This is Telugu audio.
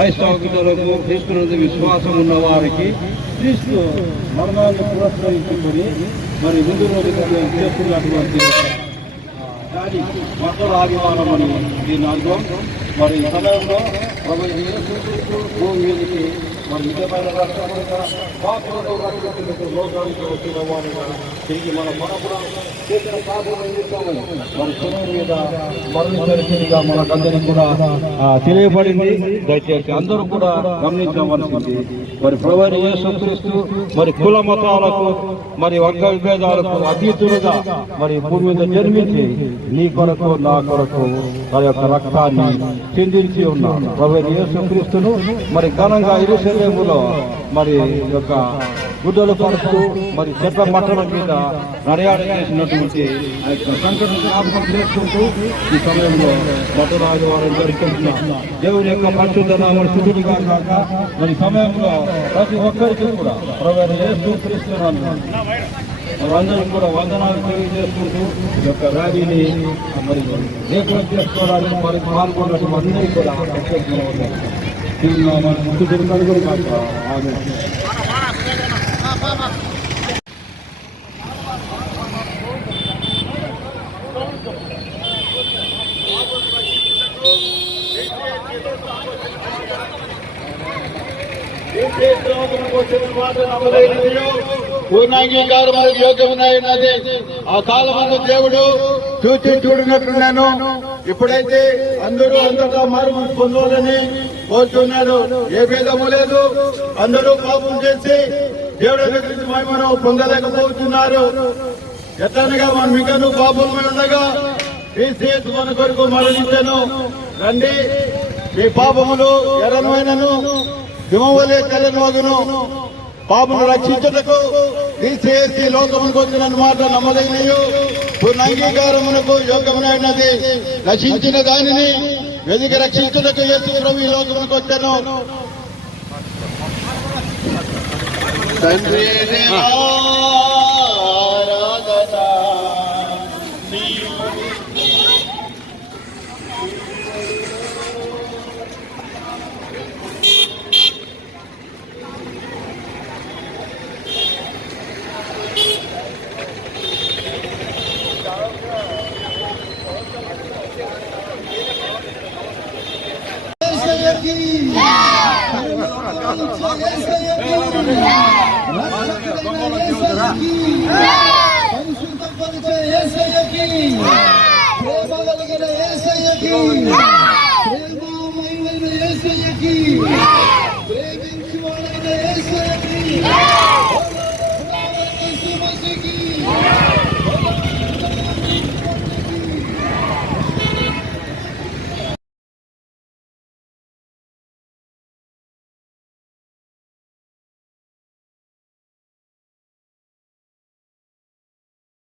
క్రైస్తవ బిడ్డలకు క్రీస్తునందు విశ్వాసం ఉన్న వారికి క్రీస్తు మరణాన్ని పురస్కరించుకొని మరి ముందు రోజు చేస్తున్నటువంటి మొదటి ఆదివారం అని దీని అర్థం. మరి ఈ సమయంలో భూమి మీదకి మరి నిజమైన రక్షకుడుగా పాపులతో రక్షకులకు లోకానికి వచ్చిన వారుగా తిరిగి మన మనపుడు చేసిన పాపం మరి శిలువ మీద మరణించగా మనకందరికీ కూడా తెలియబడింది. దయచేసి అందరూ కూడా గమనించవలసింది. మరి ప్రభువైన యేసుక్రీస్తు మరి కుల మతాలకు మరి వర్గ విభేదాలకు అతీతులుగా మరి భూమి మీద జన్మించి నీ కొరకు నా కొరకు వారి యొక్క రక్తాన్ని చెందించి ఉన్నాడు. ప్రభువైన యేసుక్రీస్తును మరి ఘనంగా యెరూషలేములో మరి యొక్క గుడ్డలు పరుస్తూ మరి చెట్ల పట్టణం మీద నడయాడ చేసినటువంటి సంకటం జ్ఞాపకం చేసుకుంటూ ఈ సమయంలో మొదటి ఆదివారం జరుగుతున్న దేవుని యొక్క పరిశుద్ధ నామమును స్తుతిగా కాక మరి సమయంలో ప్రతి ఒక్కరికి కూడా ప్రభువైన యేసుక్రీస్తును అందరూ కూడా వందనాలు తెలియజేసుకుంటూ ఈ యొక్క ర్యాలీని మరి ఏకం చేసుకోవడానికి మరి పాల్గొనడం అందరికీ కూడా ముందు తిరుగుతాను కూడా కాక ఆమె పూర్ణాంగీకారం అనేది యోగ్యమున్నది. ఆ కాలమందు దేవుడు చూచి చూడనట్లున్నాను. ఇప్పుడైతే అందరూ అందరితో మారు పొందాలని కోరుతున్నాడు. ఏ భేదము లేదు. అందరూ పాపం చేసి దేవుడి దగ్గర మహిమను పొందలేకపోతున్నారు. ఎట్లనగా మనం ఇంకనూ పాపంలో ఉండగా క్రీస్తు మన కొరకు మరణించను. రండి, మీ పాపములు ఎర్రనైనను హిమవలే తెల్లనగును. పాపను రక్షించుటకు క్రీస్తు లోకమునకు వచ్చిన మాట నమ్మదగినయు పూర్ణాంగీకారమునకు యోగమునైనది. నశించిన దానిని వెదికి రక్షించుటకు యేసు ప్రభు ఈ లోకమునకు వచ్చాను. తండ్రి పరిశుద్ధపరిచే యేసయ్యకి, ప్రేమ కలిగిన యేసయ్యకి, ప్రేమమయమైన యేసయ్యకి